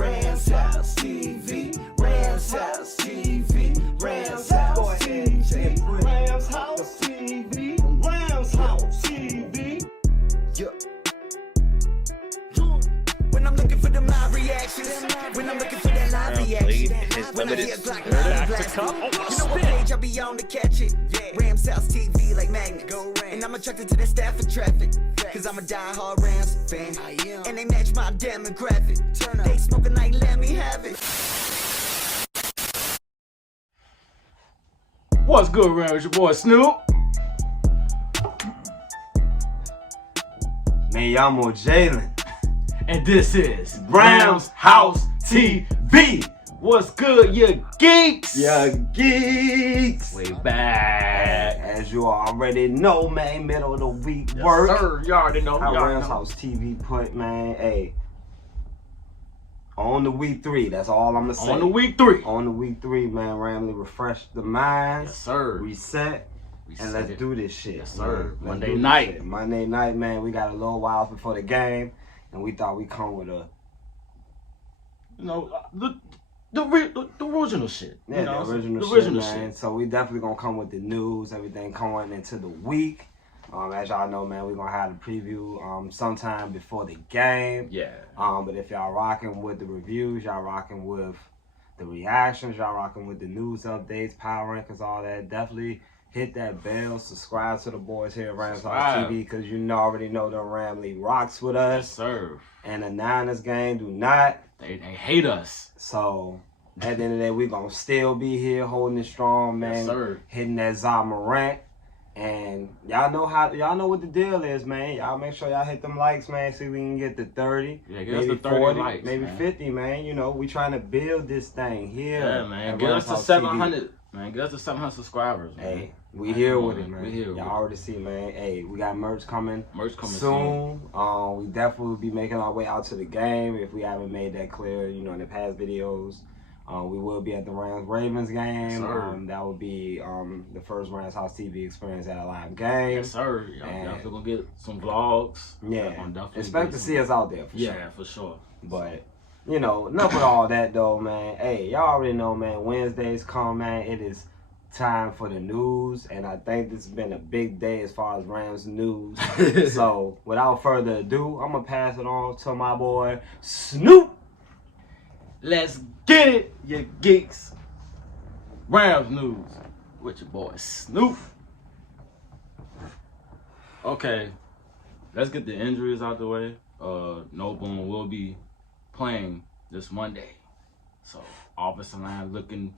Rams House TV, Rams House TV, Rams House TV, Rams House TV, Rams House TV. Yeah. When I'm looking for them live reactions, when I'm looking for that live reaction, when I hear Glock back to cup, you know what page I be on to catch it. Rams House TV like magnets, and I'm attracted to that Stafford traffic, cause I'm a die-hard Rams fan, and they match my demographic. They smoking like let me have it. What's good, Rams? It's your boy Snoop. Me llamo Jalen. And this is Rams House TV. What's good, you geeks? Yeah, geeks. Way back. As you already know, man, middle of the week Yes, work. sir. You already know. How Y'all Rams know. House TV put, man, hey, on the week 3. That's all I'm gonna say. On the week 3. On the week 3, man, Ramley refresh the minds. Yes, sir. Reset. And let's do this shit. Yes, sir. Man. Monday night. Monday night, man. We got a little while before the game, and we thought we'd come with a, You know, the original shit. yeah, you know, the original shit, man. So we definitely gonna come with the news, everything going into the week. As y'all know, man, we're gonna have the preview sometime before the game. Yeah. But if y'all rocking with the reviews, y'all rocking with the reactions, y'all rocking with the news updates, power rankings, all that, definitely hit that bell, subscribe to the boys here at Rams House TV, because you already know the Ramley rocks with us. Yes, sir. And the Niners game do not. They hate us. So at the end of the day, we gonna still be here holding it strong, man. Yes, sir. Hitting that Zamarant. And y'all know what the deal is, man. Y'all make sure y'all hit them likes, man. See if we can get to 30. Yeah, get us maybe to 30 40, likes, maybe man. 50, man. You know, we trying to build this thing here. Yeah, man. at Get Rams us to House 700. TV. Man, get us to 700 subscribers, man. Hey, we here Come with on, it, man. We here. Y'all already see, man. Hey, we got merch coming. Merch coming soon. We definitely will be making our way out to the game if we haven't made that clear, you know, in the past videos. We will be at the Rams-Ravens game. Yes, that will be the first Rams House TV experience at a live game. Yes, sir. Y'all still gonna get some vlogs. Yeah, expect to see us out there for sure. Yeah, for sure. But, you know, enough with all that though, man. Hey, y'all already know, man, Wednesdays come, man. It is time for the news, and I think this has been a big day as far as Rams news. So, without further ado, I'm going to pass it on to my boy, Snoop. Let's get it, you geeks. Rams news with your boy Snoop. Okay, let's get the injuries out the way. No Boom will be playing this Monday, so offensive line looking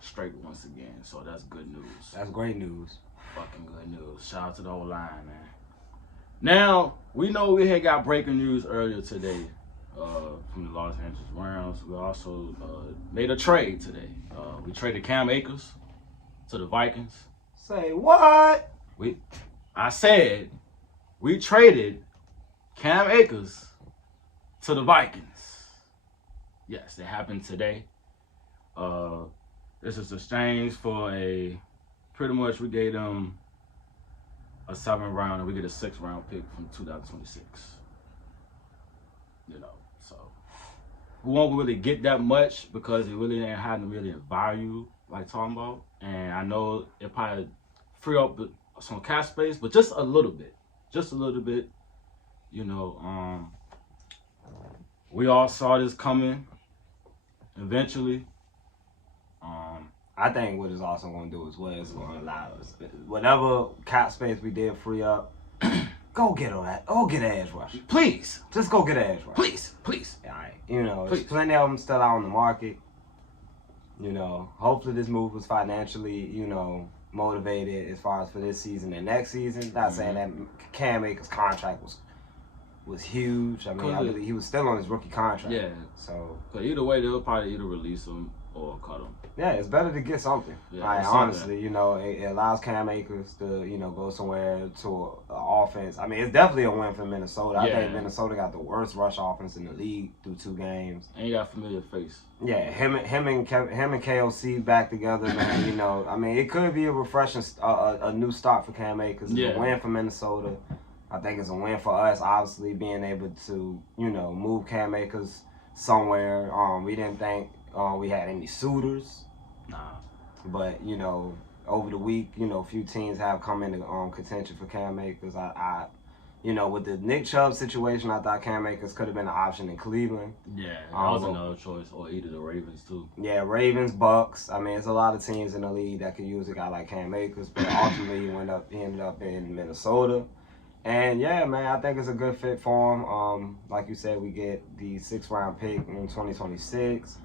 straight once again. So that's good news. That's great news. Fucking good news. Shout out to the whole line, man. Now we know we had got breaking news earlier today. From the Los Angeles Rams. We also made a trade today. We traded Cam Akers to the Vikings. Say what? I said we traded Cam Akers to the Vikings. Yes, it happened today. This is exchange for pretty much we gave them a 7th round and we get a 6th round pick from 2026. You know, so we won't really get that much because it really ain't having really a value like talking about. And I know it probably free up some cap space, but just a little bit. You know, we all saw this coming eventually. I think what it's also going to do as well is going to allow us, whatever cap space we did free up, go get on that. Go get an edge rush. Please. Just go get an edge rush. Please. All right. You know, there's plenty of them still out on the market. You know, hopefully this move was financially, you know, motivated as far as for this season and next season. Not saying that Cam Akers' contract was huge. I mean, I believe he was still on his rookie contract. Yeah. So either way, they'll probably either release him or cut him. Yeah, it's better to get something. Yeah, honestly, you know, it allows Cam Akers to, you know, go somewhere to an offense. I mean, it's definitely a win for Minnesota. I think Minnesota got the worst rush offense in the league through 2 games. And you got a familiar face. Yeah, him and KOC back together, man. You know, I mean, it could be a refreshing, a new start for Cam Akers. It's a win for Minnesota. I think it's a win for us, obviously, being able to, you know, move Cam Akers somewhere. We didn't think we had any suitors. Nah. But, you know, over the week, you know, a few teams have come into contention for Cam Akers. I you know, with the Nick Chubb situation, I thought Cam Akers could have been an option in Cleveland. Yeah, that was another choice, or either the Ravens too. Yeah, Ravens, Bucks. I mean, there's a lot of teams in the league that could use a guy like Cam Akers, but ultimately he ended up in Minnesota. And yeah, man, I think it's a good fit for him. Like you said, we get the 6th round pick in 2026.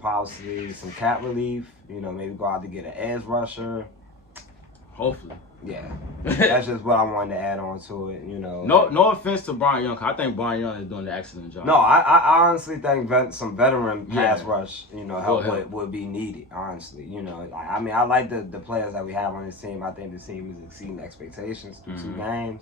Possibly some cap relief. You know, maybe go out to get an edge rusher. Hopefully. Yeah, that's just what I wanted to add on to it. You know. No offense to Brian Young, 'cause I think Brian Young is doing an excellent job. No, I honestly think some veteran pass rush, you know, help would be needed. Honestly, you know, I mean, I like the players that we have on this team. I think this team is exceeding expectations through 2 games,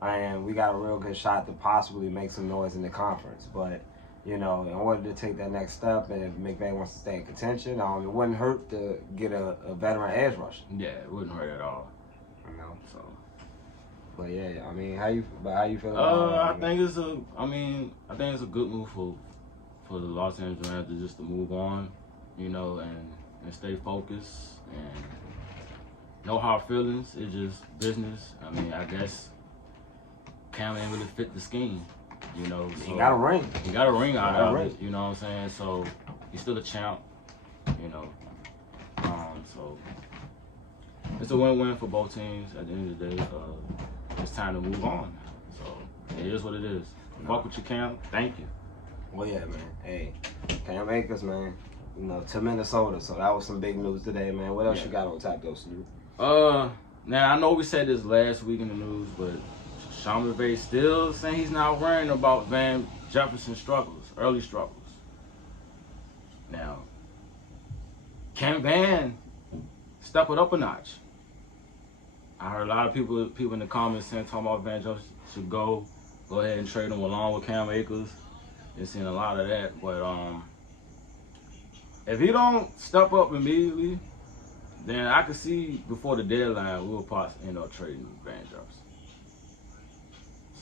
and we got a real good shot to possibly make some noise in the conference. But you know, in order to take that next step, and if McVay wants to stay in contention, it wouldn't hurt to get a veteran edge rusher. Yeah, it wouldn't hurt at all. You know, so. But yeah, I mean, how you feel about I think it's a good move for the Los Angeles Rams just to move on, you know, and stay focused and no hard feelings. It's just business. I mean, I guess Cam ain't really fit the scheme, you know. So he got a ring. He got a ring out of it, you know what I'm saying? So he's still a champ, you know. So it's a win-win for both teams at the end of the day. It's time to move on. So it is what it is. Fuck with you, Cam. Thank you. Well, yeah, man. Hey, Cam Akers, man. You know, to Minnesota. So that was some big news today, man. What else you got on tap, though, Snoop? Now I know we said this last week in the news, but Sean McVay still saying he's not worrying about Van Jefferson's early struggles. Now, can Van step it up a notch? I heard a lot of people in the comments saying talking about Van Jefferson should go ahead and trade him along with Cam Akers. Been seeing a lot of that, but if he don't step up immediately, then I could see before the deadline we'll possibly end up trading Van Jefferson.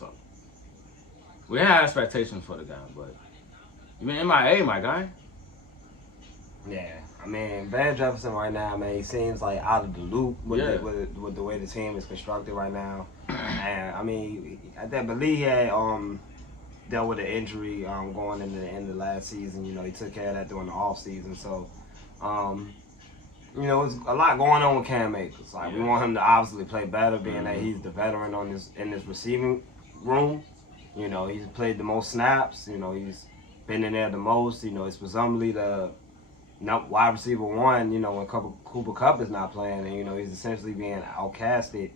So we have expectations for the guy, but you mean MIA, my guy? Yeah, I mean, Van Jefferson right now, man, he seems like out of the loop with the way the team is constructed right now. And I mean, I believe he had dealt with an injury going into the end of last season. You know, he took care of that during the off season. So, you know, it's a lot going on with Cam Akers. Like we want him to obviously play better, being that he's the veteran in this receiving room. You know, he's played the most snaps. You know, he's been in there the most. You know, it's presumably the wide receiver 1, you know, when Cooper Kupp is not playing, and, you know, he's essentially being outcasted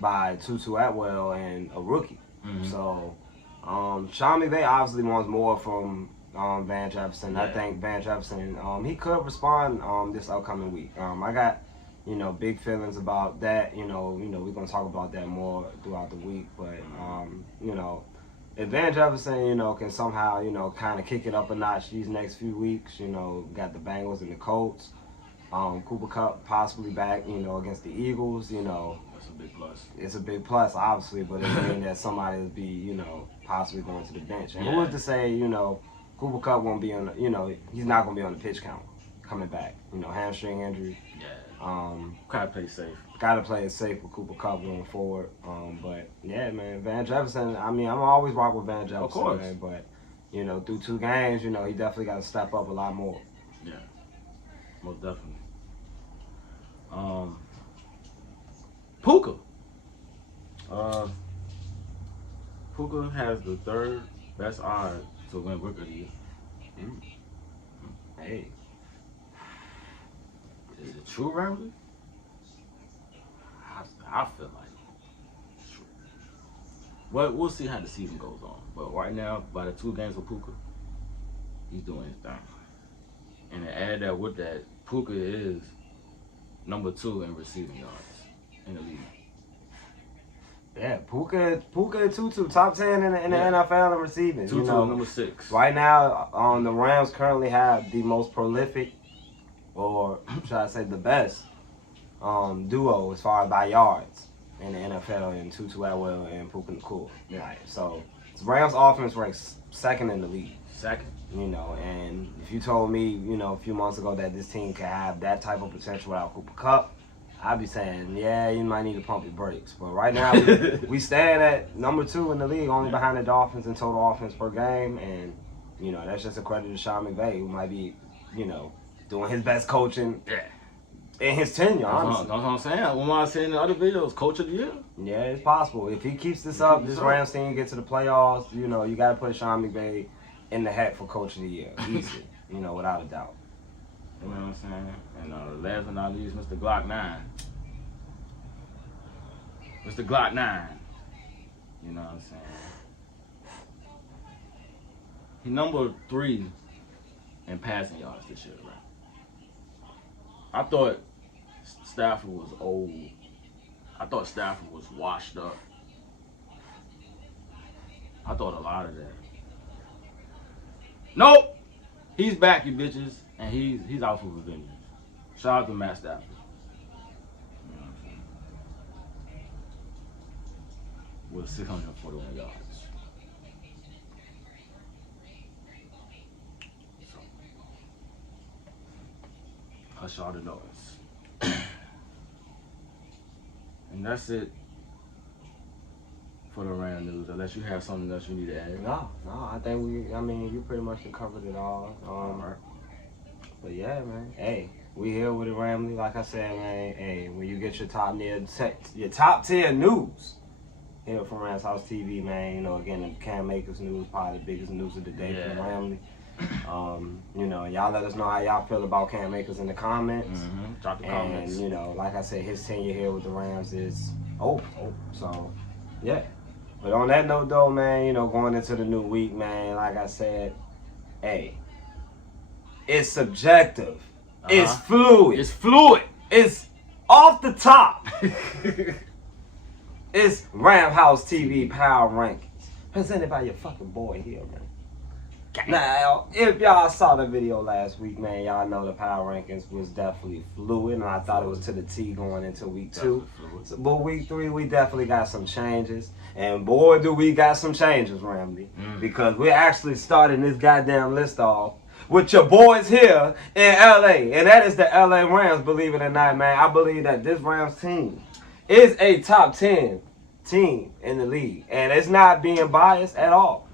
by Tutu Atwell and a rookie. So, Sean McVay obviously wants more from Van Jefferson. I think Van Jefferson, he could respond this upcoming week. I got, you know, big feelings about that. You know, we're going to talk about that more throughout the week, but, you know, if Van Jefferson, you know, can somehow, you know, kind of kick it up a notch these next few weeks, you know, got the Bengals and the Colts, Cooper Kupp possibly back, you know, against the Eagles, you know. That's a big plus. It's a big plus, obviously, but it means that somebody will be, you know, possibly going to the bench. And who is to say, you know, Cooper Kupp won't be on, you know, he's not going to be on the pitch count coming back. You know, hamstring injury. Gotta play safe. Gotta play it safe with Cooper Kupp going forward. But yeah, man, Van Jefferson. I mean, I'm always rock with Van Jefferson, of course. Man, but you know, through 2 games, you know, he definitely got to step up a lot more. Yeah, most definitely. Puka. Puka has the 3rd best odds to win Rookie of the Year. Hey. Is it true, Ramsey? I feel like it's true. Well, we'll see how the season goes on. But right now, by the 2 games of Puka, he's doing his thing. And to add that with that, Puka is number 2 in receiving yards in the league. Yeah, Puka Tutu, top 10 in the NFL in receiving. Tutu, you know, number 6. Right now, the Rams currently have the most prolific, or should I say the best, duo as far as by yards in the NFL in Tutu Atwell and Puka Nacua. Yeah. Right. So, the Rams offense ranks second in the league. Second. You know, and if you told me, you know, a few months ago that this team could have that type of potential without Cooper Kupp, I'd be saying, yeah, you might need to pump your brakes. But right now, we stand at number 2 in the league, only behind the Dolphins in total offense per game. And, you know, that's just a credit to Sean McVay, who might be, you know, doing his best coaching in his tenure, honestly. That's what I'm saying. When I was saying in the other videos, Coach of the Year. Yeah, it's possible. If he keeps this up, this Rams team get to the playoffs, you know, you got to put Sean McVay in the hat for Coach of the Year. Easy, you know, without a doubt. You know what I'm saying? And last but not least, Mr. Glock 9. Mr. Glock 9. You know what I'm saying? He number 3 in passing yards this year, right? I thought Stafford was old. I thought Stafford was washed up. I thought a lot of that. Nope! He's back, you bitches. And he's out for revenge. Shout out to Matt Stafford. You know what I'm saying? With 641 yards. So, hush all the noise. And that's it for the Ram news. Unless you have something else you need to add. No, I think you pretty much covered it all. But yeah, man. Hey, we here with the Ramley. Like I said, man. Hey, when you get your top tier news here from Ramshousetv, man. You know, again, the Cam Akers news, probably the biggest news of the day from the Ramley. You know, y'all let us know how y'all feel about Cam Akers in the comments. Drop the comments. And you know, like I said, his tenure here with the Rams is over. So, yeah. But on that note, though, man, you know, going into the new week, man. Like I said, hey. It's subjective. It's fluid. It's fluid. It's off the top. It's Ramshousetv Power Rankings. Presented by your fucking boy here, man. Now, if y'all saw the video last week, man, y'all know the Power Rankings was definitely fluid. And I thought it was to the T going into week 2. So, but week 3, we definitely got some changes. And boy, do we got some changes, Ramley. Because we're actually starting this goddamn list off with your boys here in LA. And that is the LA Rams, believe it or not, man. I believe that this Rams team is a top 10 team in the league. And it's not being biased at all.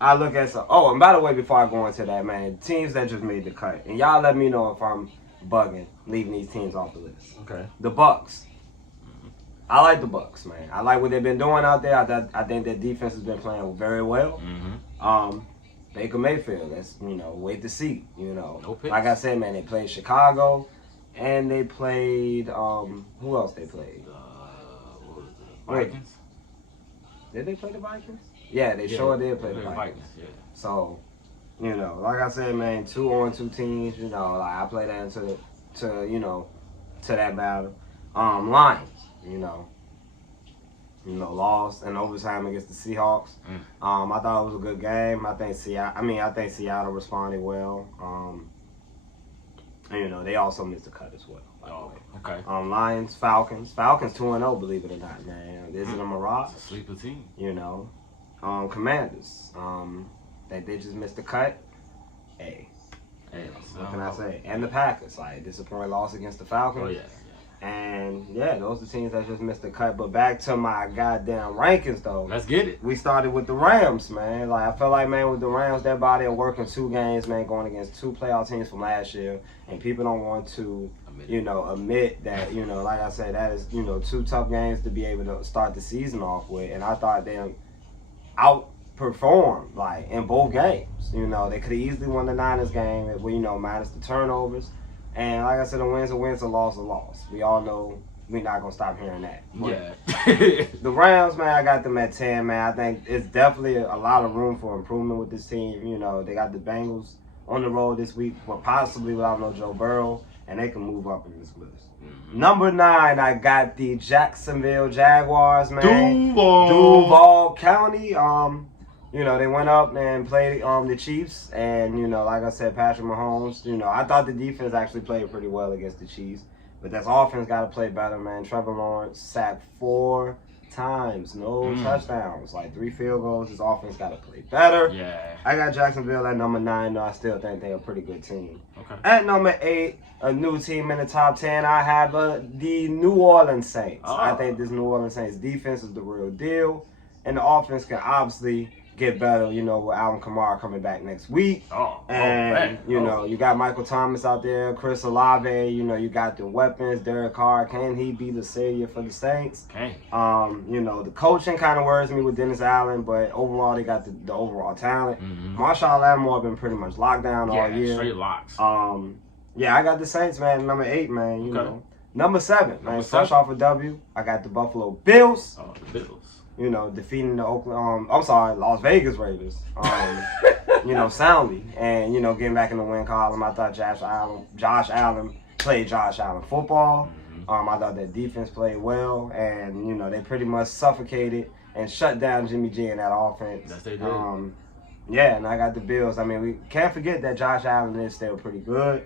I look at some. Oh, and by the way, before I go into that, man, teams that just made the cut. And y'all let me know if I'm bugging, leaving these teams off the list. Okay. The Bucks. I like the Bucks, man. I like what they've been doing out there. I think their defense has been playing very well. Baker Mayfield, let's, you know, wait to see, you know. No picks. Like I said, man, they played Chicago, and they played, who else they played? What was it? Vikings? Did they play the Vikings? Yeah, they sure did play the Vikings. Yeah. So, you know, like I said, man, 2-on-2 teams, you know, like I play that into that battle. Lions, you know, lost in overtime against the Seahawks. I thought it was a good game. I think Seattle responded well. And, you know, they also missed the cut as well. Okay. Lions, Falcons 2-0, believe it or not, man. Is it a mirage? It's a sleeper team. You know, Commanders, they just missed the cut. Hey, what can I say? And the Packers, like disappointing loss against the Falcons. Oh yeah. And yeah, those are teams that just missed the cut. But back to my goddamn rankings, though. Let's get it. We started with the Rams, man. Like, I feel like, man, with the Rams, they're about there working 2 games, man, going against 2 playoff teams from last year. And people don't want to, admit that, like I said, that is, 2 tough games to be able to start the season off with. And I thought they outperformed, like, in both games. They could have easily won the Niners game, minus the turnovers. And like I said, a win's a win, a loss a loss. We all know we're not going to stop hearing that. Yeah. The Rams, man, I got them at 10, man. I think it's definitely a lot of room for improvement with this team. They got the Bengals on the road this week, but possibly without no Joe Burrow, and they can move up in this list. Mm-hmm. Number 9, I got the Jacksonville Jaguars, man. Duval County. They went up and played the Chiefs, and, like I said, Patrick Mahomes, I thought the defense actually played pretty well against the Chiefs, but that offense got to play better, man. Trevor Lawrence sacked 4 times, no touchdowns, like 3 field goals. This offense got to play better. Yeah. I got Jacksonville at number 9, though I still think they're a pretty good team. Okay. At number 8, a new team in the top 10, I have the New Orleans Saints. I think this New Orleans Saints defense is the real deal, and the offense can obviously get better, you know, with Alvin Kamara coming back next week. And, you know, you got Michael Thomas out there, Chris Olave, you know, you got the weapons, Derek Carr. Can he be the savior for the Saints? Okay. You know, the coaching kind of worries me with Dennis Allen, but overall, they got the overall talent. Marshawn Lattimore been pretty much locked down all year. Straight locks. Yeah, I got the Saints, man, number 8, man, you know. Number 7, man, fresh off a W, I got the Buffalo Bills. Oh, the Bills. You know, defeating the Las Vegas Raiders, you know, soundly. And, you know, getting back in the win column. I thought Josh Allen played Josh Allen football. I thought that defense played well. And, you know, they pretty much suffocated and shut down Jimmy G in that offense. Yes, they did. Yeah, and I got the Bills. I mean, we can't forget that Josh Allen is still pretty good.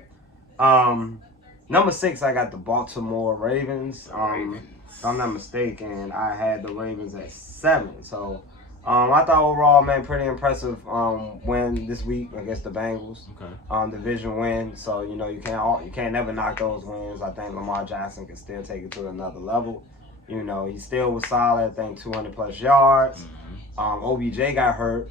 Number 6, I got the Baltimore Ravens. If I'm not mistaken, I had the Ravens at 7. So, I thought overall, man, pretty impressive win this week against the Bengals. Division win. So, you know, you can't never knock those wins. I think Lamar Jackson can still take it to another level. You know, he still was solid. I think 200+ yards. OBJ got hurt,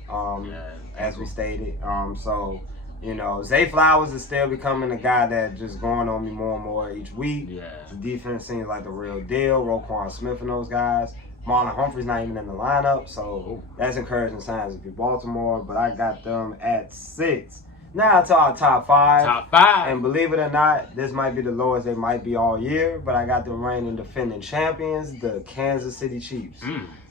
as we stated. So, you know, Zay Flowers is still becoming a guy that just going on me more and more each week. The defense seems like the real deal. Roquan Smith and those guys. Marlon Humphrey's not even in the lineup, so that's encouraging signs if you're Baltimore. But I got them at 6. Now to our top 5. Top 5. And believe it or not, this might be the lowest they might be all year. But I got the reigning defending champions, the Kansas City Chiefs.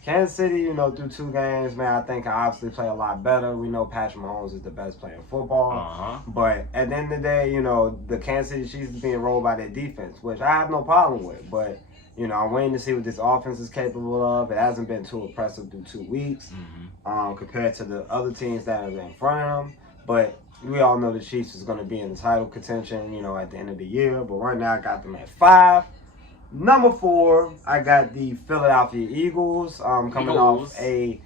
Kansas City, you know, through 2 games, man, I think can obviously play a lot better. We know Patrick Mahomes is the best player in football. But at the end of the day, you know, the Kansas City Chiefs is being rolled by their defense, which I have no problem with. But, you know, I'm waiting to see what this offense is capable of. It hasn't been too impressive through 2 weeks compared to the other teams that are in front of them. But we all know the Chiefs is going to be in the title contention, you know, at the end of the year. But right now I got them at 5. Number 4, I got the Philadelphia Eagles coming off a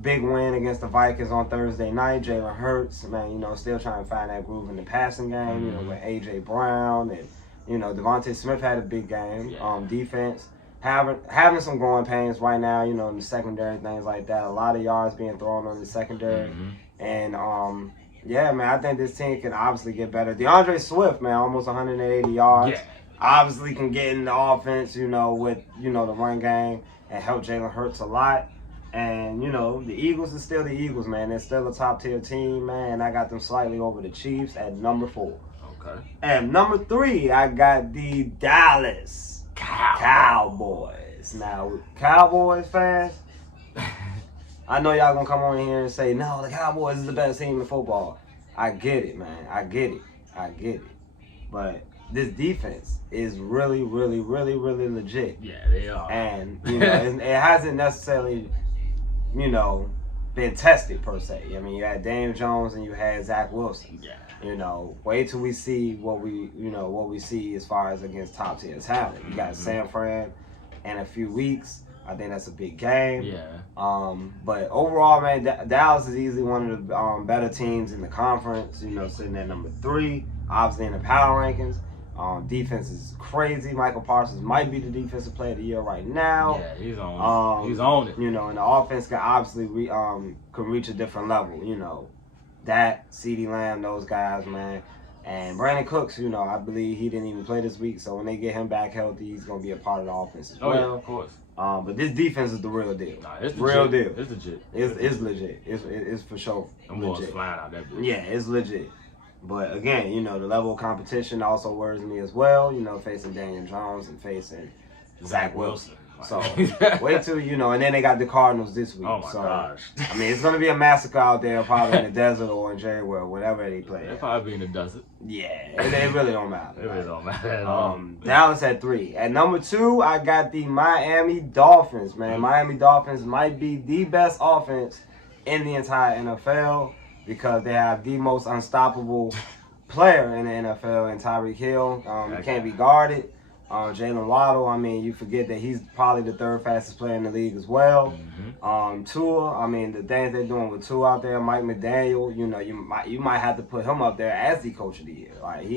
big win against the Vikings on Thursday night. Jalen Hurts, man, you know, still trying to find that groove in the passing game, you know, with A.J. Brown and, you know, Devontae Smith had a big game. Defense having some growing pains right now, you know, in the secondary, things like that. A lot of yards being thrown on the secondary. And, yeah, man, I think this team can obviously get better. DeAndre Swift, man, almost 180 yards. Obviously can get in the offense, you know, with, you know, the run game and help Jalen Hurts a lot. And, you know, the Eagles are still the Eagles, man. They're still a top-tier team, man. I got them slightly over the Chiefs at number 4. And number 3, I got the Dallas Cowboys. Now, Cowboys fans, I know y'all gonna come on here and say, no, the Cowboys is the best team in football. I get it, man. I get it. But this defense is really, really, really, really legit. Yeah, they are. And, you know, it hasn't necessarily, you know, been tested per se. I mean, you had Daniel Jones and you had Zach Wilson. You know, wait till we see what we see as far as against top tier talent. You got San Fran in a few weeks. I think that's a big game. But overall, man, Dallas is easily one of the better teams in the conference. You know, sitting at number 3, obviously in the power rankings. Defense is crazy. Michael Parsons might be the defensive player of the year right now. Yeah, he's on it. You know, and the offense can obviously can reach a different level. You know, that CeeDee Lamb, those guys, man. And Brandon Cooks, you know, I believe he didn't even play this week. So when they get him back healthy, he's going to be a part of the offense as well. Yeah, of course. But this defense is the real deal. Nah, it's real legit. deal. It's legit. It's legit. It's for sure. I'm going flying out that bitch. Yeah, it's legit. But again, you know, the level of competition also worries me as well. You know, facing Daniel Jones and facing Zach Wilson. So wait till, you know, and then they got the Cardinals this week. Oh my gosh. I mean, it's gonna be a massacre out there, probably in the desert or in Jerry World, whatever they play. They'll probably be in the desert. Yeah, it really don't matter. It really don't matter at all. Dallas at 3. At number 2, I got the Miami Dolphins, man. Miami Dolphins might be the best offense in the entire NFL because they have the most unstoppable player in the NFL in Tyreek Hill. He can't be guarded. Jalen Waddle, I mean, you forget that he's probably the third fastest player in the league as well. Tua, I mean, the things they're doing with Tua out there, Mike McDaniel, you know, you might have to put him up there as the coach of the year. Like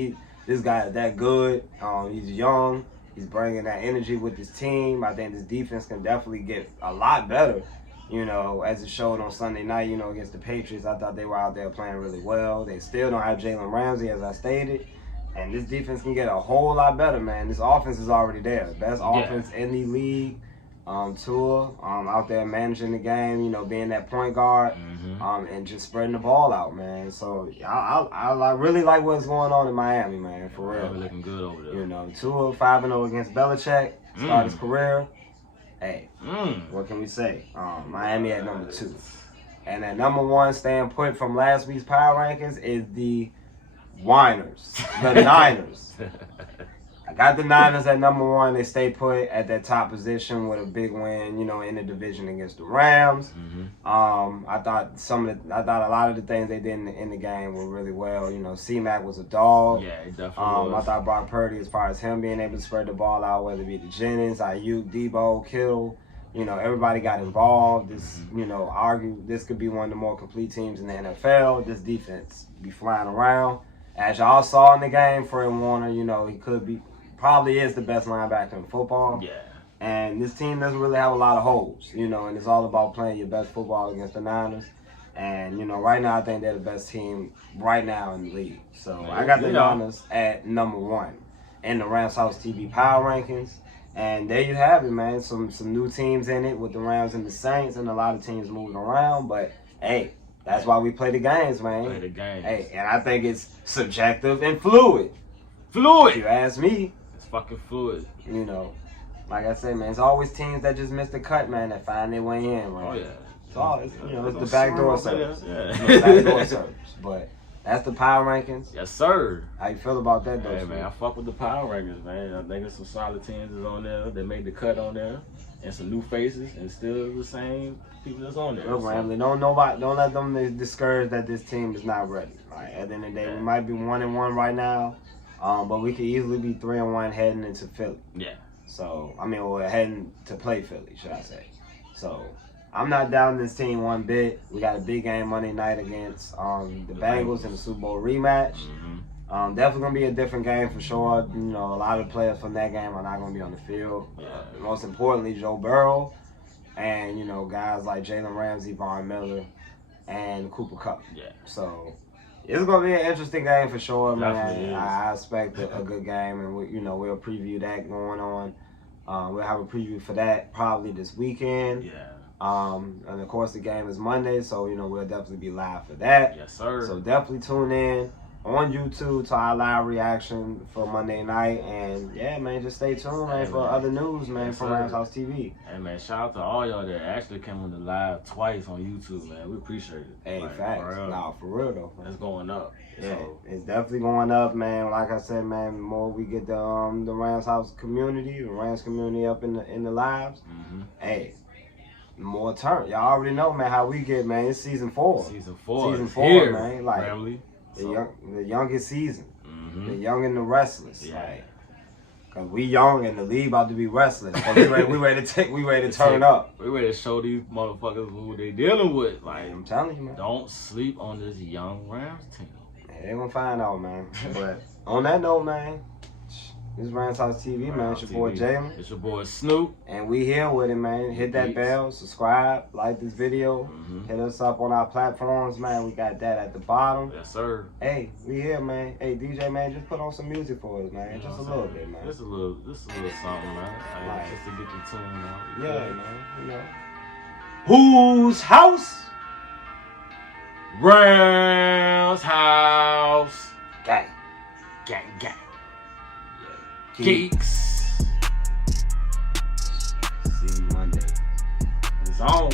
this guy is that good. He's young. He's bringing that energy with his team. I think this defense can definitely get a lot better. You know, as it showed on Sunday night, you know, against the Patriots, I thought they were out there playing really well. They still don't have Jalen Ramsey, as I stated. And this defense can get a whole lot better, man. This offense is already there. Best offense in the league. Tua, out there managing the game, you know, being that point guard, and just spreading the ball out, man. So I really like what's going on in Miami, man, for real. They're looking good over there. You know, Tua 5-0 against Belichick, start his career. Hey, what can we say? Miami at number 2. And at number 1, staying put from last week's power rankings, is the Whiners, the Niners. I got the Niners at number 1. They stay put at that top position with a big win, you know, in the division against the Rams. I thought a lot of the things they did in the game were really well. You know, C-Mac was a dog. Yeah, it definitely was. I thought Brock Purdy, as far as him being able to spread the ball out, whether it be the Jennings, Ayuk, Debo, Kittle, you know, everybody got involved. This, you know, this could be one of the more complete teams in the NFL. This defense be flying around. As y'all saw in the game, Fred Warner, you know, he probably is the best linebacker in football. Yeah. And this team doesn't really have a lot of holes, you know, and it's all about playing your best football against the Niners. And, you know, right now I think they're the best team right now in the league. So I got the Niners at number 1 in the Ramshousetv power rankings. And there you have it, man. Some new teams in it with the Rams and the Saints, and a lot of teams moving around. But, hey, that's why we play the games, man. Play the games. Hey, and I think it's subjective and fluid. Fluid! If you ask me. It's fucking fluid. You know, like I say, man, it's always teams that just miss the cut, man, that find their way in, man. Oh, yeah. It's you know, it's the backdoor service. Yeah. It's the backdoor service. But that's the power rankings. Yes, sir. How you feel about that, though? Hey, man, I fuck with the power rankings, man. I think there's some solid teams that's on there. They made the cut on there. And some new faces, and still the same people that's on there. Look, Ramley, don't let them discourage that this team is not ready. Like, at the end of the day, we might be 1-1 right now, but we could easily be 3-1 heading into Philly. Yeah. So, I mean, we're heading to play Philly, should I say. So, I'm not doubting this team one bit. We got a big game Monday night against the Bengals in the Super Bowl rematch. Definitely going to be a different game for sure. You know, a lot of the players from that game are not going to be on the field. Most importantly, Joe Burrow and, you know, guys like Jalen Ramsey, Von Miller, and Cooper Kupp. Yeah. So, it's going to be an interesting game for sure, Definitely man. I expect a good game, and, we'll preview that going on. We'll have a preview for that probably this weekend. Yeah. And of course the game is Monday, so we'll definitely be live for that. Yes, sir. So definitely tune in on YouTube to our live reaction for Monday night, and yeah, man, just stay tuned, man, for other news, man, from Ramshousetv. Hey, man, shout out to all y'all that actually came on the live twice on YouTube, man. We appreciate it. Hey, like, facts. Nah, for real though. It's going up. Yeah, so. It's definitely going up, man. Like I said, man, the more we get the Rams House community, the Rams community up in the lives, hey. More turn. Y'all already know, man, how we get, man. It's season 4. Season 4, here, man. Like family. the youngest season. The young and the restless. Yeah. Like, cause we young and the league about to be restless. We ready to turn up. We ready to show these motherfuckers who they dealing with. Like, I'm telling you, man. Don't sleep on this young Rams team. They gonna find out, man. But on that note, man. This is Ramshousetv, man. It's your boy Jalen. It's your boy Snoop. And we here with it, man. Hit that bell, subscribe, like this video. Hit us up on our platforms, man. We got that at the bottom. Yes, sir. Hey, we here, man. Hey, DJ, man, just put on some music for us, man. Just a little bit, man. Just a little something, man. Like, just to get the tune out. Yeah, man. Whose house? Rams house. Gang. Gang, gang. Geeks. See you Monday. It's on.